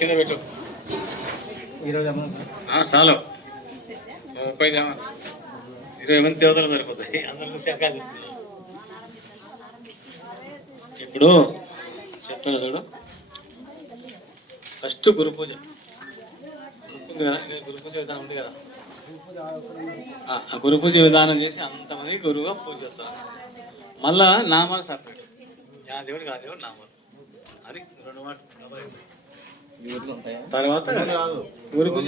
కింద పెట్టు. చాలు 30 20 మంది దేవతలు సరిపోతాయి. అందరికీ శాఖ ఇప్పుడు చెప్తాను చూడు. ఫస్ట్ గురు పూజ కదా, గురు పూజ విధానం ఉంది కదా. ఆ గురు పూజ విధానం చేసి అంతమంది గురువుగా పూజ చేస్తారు. మళ్ళా నామాలు సపరేట్, యా దేవుడికి ఆ దేవుడు నామాలు. అది 2 మాటలు. తర్వాత గురు పూజ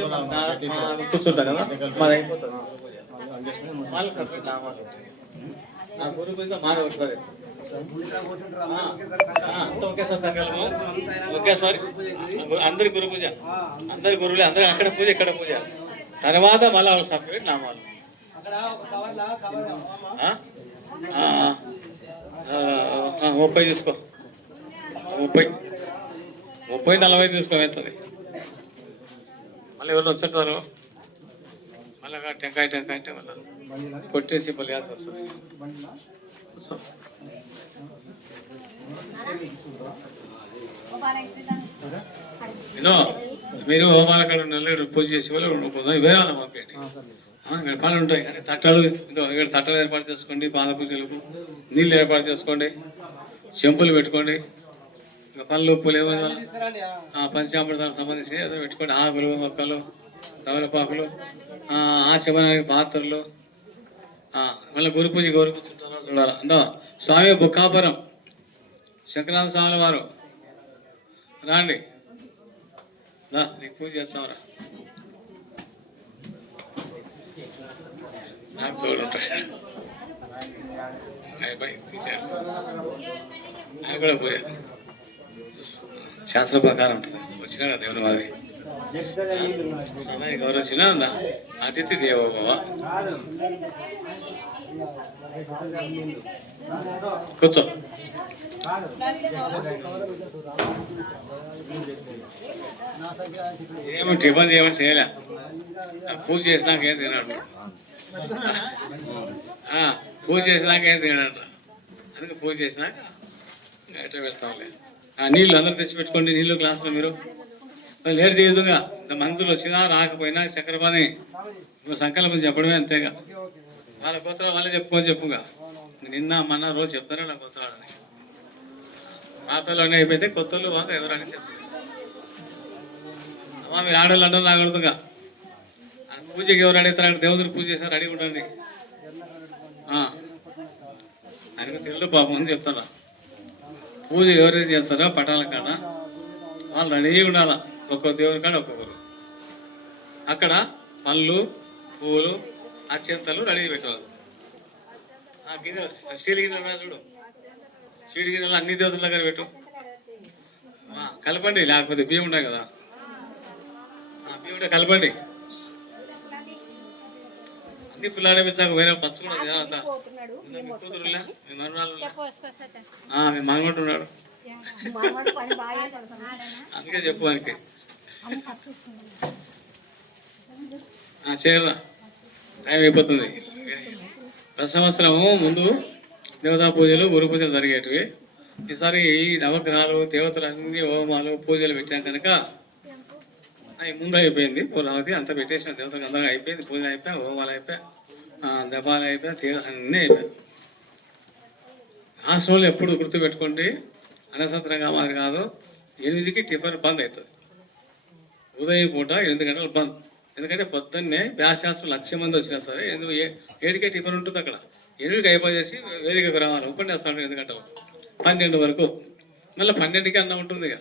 కూర్చుంటాం కదా, మాది అయిపోతుంది. మళ్ళీ సపరేట్ నామాలు. ఆ గురు పూజ మాది ఉంటుంది. అంత ఒకేసారి సంకల్పం, ఒకేసారి అందరి గురు పూజ, అందరి గురువులే, అందరి అక్కడ పూజ ఇక్కడ పూజ. తర్వాత మళ్ళీ వాళ్ళు సపరేట్ నామాలు. 30 తీసుకో, 30-40 తీసుకో అవుతుంది. మళ్ళీ ఎవరు వచ్చేటారు, మళ్ళీ టెంకాయ అంటే మళ్ళీ కొట్టేసి మళ్ళీ యాద వస్తుంది. మీరు హోమాల కాడ నెలలు పూజ చేసే వాళ్ళు వేరే వాళ్ళ పంపండి. ఇక్కడ పనులు ఉంటాయి కానీ తట్టలు, ఇక్కడ తట్టలు ఏర్పాటు చేసుకోండి, పాద పూజలకు నీళ్ళు ఏర్పాటు చేసుకోండి, చెంపులు పెట్టుకోండి, ఇంకా పళ్ళు ఉప్పులు ఏమైనా పంచామృతాలకు సంబంధించి ఏదో పెట్టుకోండి. ఆకులు మొక్కలు తమలపాకులు, ఆచమనానికి పాత్రలు. మళ్ళీ గురు పూజ గౌరవించుంటారో చూడాలి. అందా స్వామి బుక్కాపురం శంకరనాథ స్వామి వారు రాండి, నీకు పూజ చేస్తామరా. నాకు తోడు ఉంటాయి, అయిపోయి తీసారు. ఆయన కూడా పూజ శాస్త్ర ప్రకారం ఉంటుంది. వచ్చినా దేవుని వారి సమయానికి ఎవరు వచ్చినా అతిథి దేవోభవ. కూర్చో. ఏమి టిఫిన్ చేయమని చేయలే, పూజ చేసినాక ఏం తినాడు, పూజ చేసినాక ఏం తినాడు. అందుకే పూజ చేసినాక ఎట్లా వెళ్తాంలే. నీళ్ళు అందరూ తెచ్చిపెట్టుకోండి, నీళ్ళు గ్లాసులో. మీరు లేట్ చేయదుగా, మందులు వచ్చినా రాకపోయినా చక్కెరపాని నువ్వు సంకల్పం చెప్పడమే, అంతేగా. వాళ్ళ కొత్తలో వాళ్ళే చెప్పుగా. నిన్న మొన్న రోజు చెప్తారా నా కొత్తవాళ్ళని. పాతలోనే అయిపోతే కొత్తలు బాగా ఎవరని చెప్తారు. అమ్మా మీరు ఆడవాళ్ళు అంటే రాకూడదుగా. పూజకి ఎవరు అడుగుతారు, దేవుడిని పూజ చేశారు అడిగి ఉండండి. ఆయనకు తెలుగు పాపం అని చెప్తారా. పూజ ఎవరైతే చేస్తారో పటాల కాడ వాళ్ళు రెడీ ఉండాల. ఒక్కొక్క దేవుని కాడ ఒక్కొక్కరు. అక్కడ పళ్ళు పువ్వులు అత్యంతలు రెడీ పెట్టాలి. గిన్నె స్టీల్ గిన్నె చూడు, స్టీల్ గిన్నెలు అన్ని దేవతల దగ్గర పెట్టు. కలపండి, లేకపోతే బియ్యం ఉంటాయి కదా, బియ్యం ఉంటే కలపండి. అన్ని పిల్లాడేపించాక వేరే పచ్చి కూడా తినాలంతా. కూతురులే మీ మరునాలు మీ మనగొట్టున్నాడు, అందుకే చెప్పు వానికి చేయరా, టైం అయిపోతుంది. ప్రతి సంవత్సరము ముందు దేవతా పూజలు గురు పూజలు జరిగేటివి. ఈసారి ఈ నవగ్రహాలు దేవతలు అన్ని హోమాలు పూజలు పెట్టాం కనుక అవి ముందు అయిపోయింది. పూర్ణావతి అంతా పెట్టేసిన దేవతలకు అందరూ అయిపోయింది. పూజలు అయిపోయా, హోమాలు అయిపోయా, దపాలు అయిపోయా, తీర్థ అన్నీ అయిపోయాయి. లాస్ట్ రోజులు ఎప్పుడు గుర్తుపెట్టుకోండి, అనసంతరంగా మాది కాదు. 8కి టిఫిన్ బంద్ అవుతుంది. ఉదయం పూట 8 గంటలు బంద్. ఎందుకంటే పొద్దున్నే వ్యాసశాస్త్రం 1,00,000 మంది వచ్చినా సరే 7కే టిఫిన్ ఉంటుంది. అక్కడ 8కి అయిపోయేసి వేదికకు రావాలి. ఉపన్యాసం 8 గంటలు 12 వరకు. మళ్ళీ 12కి అన్నం ఉంటుంది. ఇక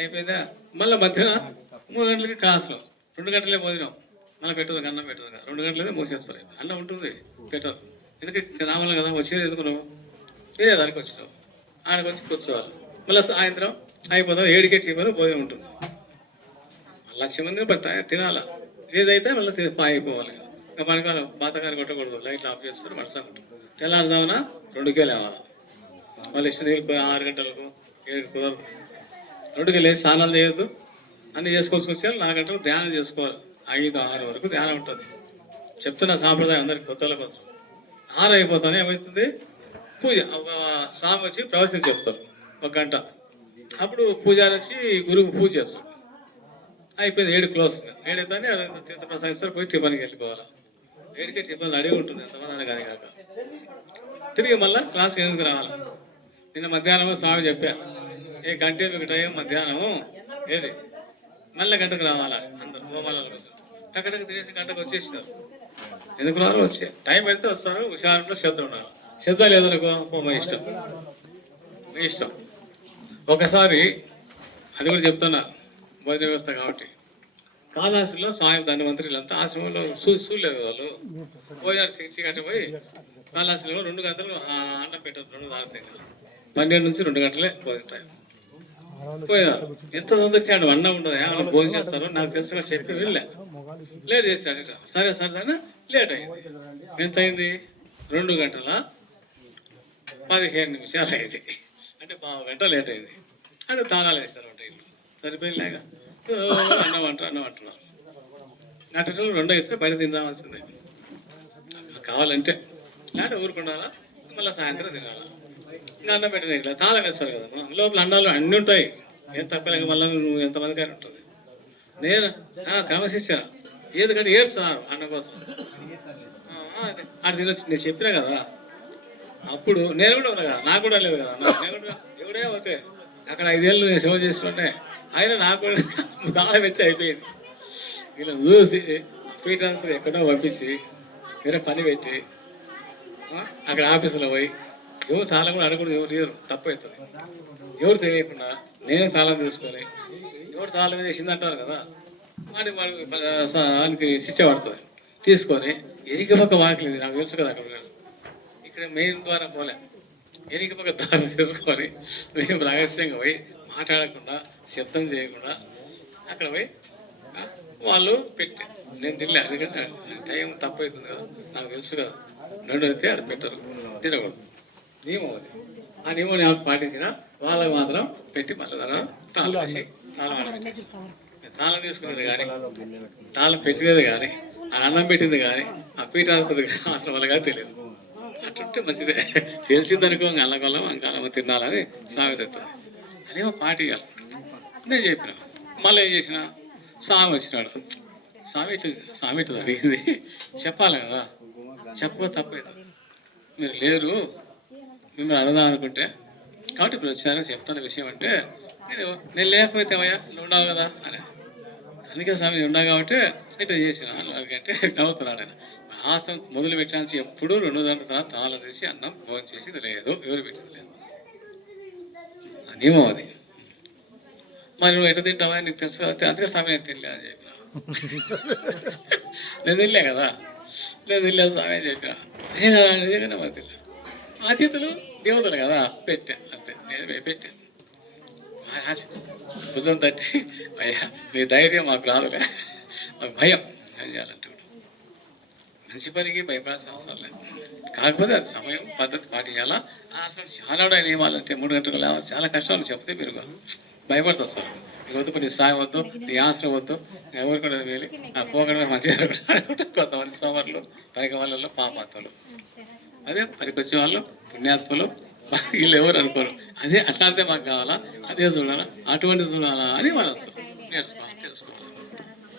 అయిపోయిందా. మళ్ళీ మధ్యాహ్నం 3 గంటలకి క్లాసులో, 2 గంటలే భోజనం. మళ్ళీ పెట్టదు, అన్నం పెట్టదు. 2 గంటలకే మూసేస్తారు. అన్నం ఉంటుంది, పెట్టదు. ఎందుకంటే రావాలి కదా, వచ్చేది ఎందుకు నువ్వు వేరే దానికి వచ్చినావు. ఆడికి వచ్చి కూర్చోవాలి. మళ్ళీ సాయంత్రం అయిపోతాం, 7కే టిఫిన్ భోజనం ఉంటుంది. 1,00,000 మంది పడతాయి, తినాలా. ఏదైతే మళ్ళీ అయిపోవాలి. ఇంకా పనికాలం బాతకాలు కొట్టకూడదు, లైట్లు ఆఫ్ చేస్తారు. మనసాగుంటుంది. తెల్లారుదామన 2కే లేవాలి. మళ్ళీ ఇష్టం నీళ్ళు 6 గంటలకు 7 కుదరదు. 2కి లేచి స్నానాలు చేయొద్దు, అన్నీ చేసుకొచ్చుకొచ్చారు. 4 గంటలకు ధ్యానం చేసుకోవాలి. 5-6 వరకు ధ్యానం ఉంటుంది. చెప్తున్న సాంప్రదాయం అందరికి కొత్తల కోసం. 6 అయిపోతానే ఏమవుతుంది పూజ. ఒక స్వామి వచ్చి ప్రవచనం చెప్తారు 1 గంట. అప్పుడు పూజారి వచ్చి గురువు పూజ చేస్తాడు. అయిపోయింది, 7 క్లోజ్. 7 అయితేనే తీర్థప్రసాదిస్తారు, పోయి టిఫన్కి వెళ్ళిపోవాలి. 7కే టిఫన్ అడిగి ఉంటుంది ఎంతమంది కానీ కాక. తిరిగి మళ్ళీ క్లాస్కి ఎందుకు రావాలి? నిన్న మధ్యాహ్నం స్వామి చెప్పా, ఏ గంటే మీకు టైం మధ్యాహ్నము ఏది మళ్ళీ గంటకు రావాలా అందరు హోమాల కోసం. టక్కడికి తినేసి గంటకు వచ్చేస్తారు. ఎందుకు రారు? వచ్చే టైం పెడితే వస్తారు. హుషారులో శ్రద్ధ ఉండాలి. శ్రద్ధ లేదనుకో మీ ఇష్టం, మీ ఇష్టం. ఒకసారి అది కూడా చెప్తున్నా, భోజన వ్యవస్థ కాబట్టి కాళహస్తిలో స్వామి ధన్వంతరులంతా ఆశ్రమంలో చూడలేదు వాళ్ళు. భోజనాలు 6 గంటలు పోయి కాళహస్తిలో 2 గంటలు అన్నం పెట్టారు. 2 దాటితే 12 నుంచి 2 గంటలే భోజన టైం. పోయినా ఎంత తొందరగా అన్నం ఉండదు, ఏమన్నా భోజనం చేస్తారు నాకు తెలుసు చెప్పి వెళ్ళే లేట్ చేశాడు. సరే సరే అని లేట్ అయింది. ఎంత అయింది? 2 గంటల 15 నిమిషాలు అయింది. అంటే 1/2 గంట లేట్ అయింది. అంటే తాళాలు వేస్తారు అంటే ఇల్లు సరిపోయినాక అన్నం అంటున్నారు. నాటలు 2 అయితే బయట తినరావాల్సిందే కావాలంటే, లేదంటే ఊరుకుండాలా మళ్ళీ సాయంత్రం తినాలా. ఇంకా అన్నం పెట్టిన ఇట్లా తాళం వేస్తారు కదా, లోపల అన్నాలు అన్నీ ఉంటాయి. ఏం తప్పలేక మళ్ళీ నువ్వు ఎంతమంది కానీ ఉంటుంది. నేను క్రమశిక్షణ ఎందుకంటే ఏడుస్తారు అన్న కోసం. అది తినొచ్చు నేను చెప్పినా కదా. అప్పుడు నేను కూడా ఉన్నా కదా, నాకు కూడా లేదు కదా. నేను కూడా ఎవడే పోతే అక్కడ 5 ఏళ్ళు నేను సేవ చేస్తుంటే అయినా నాకు కూడా దాళం వచ్చి అయిపోయింది. వీళ్ళు చూసి పీఠాంతా ఎక్కడో పంపించి వేరే పని పెట్టి అక్కడ ఆఫీసులో పోయి ఎవరు తాళం కూడా అడగకూడదు, ఎవరు లేరు తప్పు అవుతుంది. ఎవరు తెలియకుండా నేను తాళం తీసుకొని ఎవరు తాళం వేసింది అంటారు కదా, వాడికి శిక్ష పడుతుంది. తీసుకొని ఎరిక పక్క వాకిలింది నాకు తెలుసు కదా, అక్కడ ఇక్కడ మెయిన్ ద్వారా పోలే, ఎరిక పక్క దారి తీసుకొని మేము రహస్యంగా పోయి మాట్లాడకుండా శబ్దం చేయకుండా అక్కడ పోయి వాళ్ళు పెట్టి నేను తినలే. ఎందుకంటే టైం తప్పు అవుతుంది కదా, నాకు తెలుసు కదా. 2 అయితే అక్కడ పెట్టరు, తినకూడదు. నియమం అది. ఆ నియమం నాకు పాటించిన వాళ్ళకి మాత్రం పెట్టి మళ్ళీ తాళం వేసి తాళం తీసుకునేది కానీ, తాళం పెట్టినది కానీ, ఆ అన్నం పెట్టింది కానీ, ఆ పీఠాధిపతి అసలు వాళ్ళగా తెలియదు. అట్టుంటే మంచిదే. తెలిసిందనుకో అల్లకొల్లం అంకాలం తినాలని స్వామి తెస్తుంది. అదేమో పాటియాలి. నేను చెప్పిన మళ్ళీ ఏం చేసిన, స్వామి వచ్చినాడు. స్వామి ఇట్లా జరిగింది చెప్పాలి కదా, చెప్ప తప్పైతుంది. మీరు లేరు, మిమ్మల్ని అడదాం అనుకుంటే కాబట్టి ఇప్పుడు వచ్చారని చెప్తాను విషయం. అంటే నేను లేకపోతే అయ్యా నువ్వు ఉండవు కదా అని, అందుకే స్వామి నేను ఉండవు కాబట్టి ఇట్లా చేసిన అంటే నవ్వుతున్నాడు ఆయన. ఆసం మొదలు పెట్టడానికి ఎప్పుడు 2 గంటల తర్వాత తాళం తీసి అన్నం భోజనం చేసేది లేదు, ఎవరు పెట్టింది లేదు. నియమం అది. మరి నువ్వు ఎట్లా తింటావా నీకు తెలుసు కదా, అందుకే స్వామి నేను తినలే అని చెప్పిన. నేను తినలే కదా, నేను తినలేదు స్వామి అని చెప్పిన. నిజంగానే మరి తినలే. అతిథులు దేవతలు కదా, పెట్టా అంతే. నేను పెట్టాను. భుజం తట్టి అయ్యా నీ ధైర్యం మాకు రాదులే, మాకు భయం ఏం చేయాలంటే మంచి పనికి భయపడాల్సిన అవసరం లేదు. కాకపోతే అది సమయం పద్ధతి పాటించాలా. అసలు చాలా నియమాలంటే 3 గంటలకు లేవాలి, చాలా కష్టాలు చెప్తే మీరు భయపడతారు సార్. నీకు వద్దు, నీ సాయం వద్దు, నీ ఆశ్రయం వద్దు, ఎవరు కూడా వెళ్ళి ఆ పోగడ మంచిగా కొంతమంది సోమరులు పైకి వాళ్ళలో పాపాత్మలు, అదే పనికొచ్చే వాళ్ళు పుణ్యాత్మలు, వీళ్ళు ఎవరు అనుకోరు. అదే అట్లాంటిదే మాకు కావాలా, అదే చూడాలా, అటువంటి చూడాలా అని వాళ్ళు నేర్చుకోవాలి, తెలుసుకోవాలి.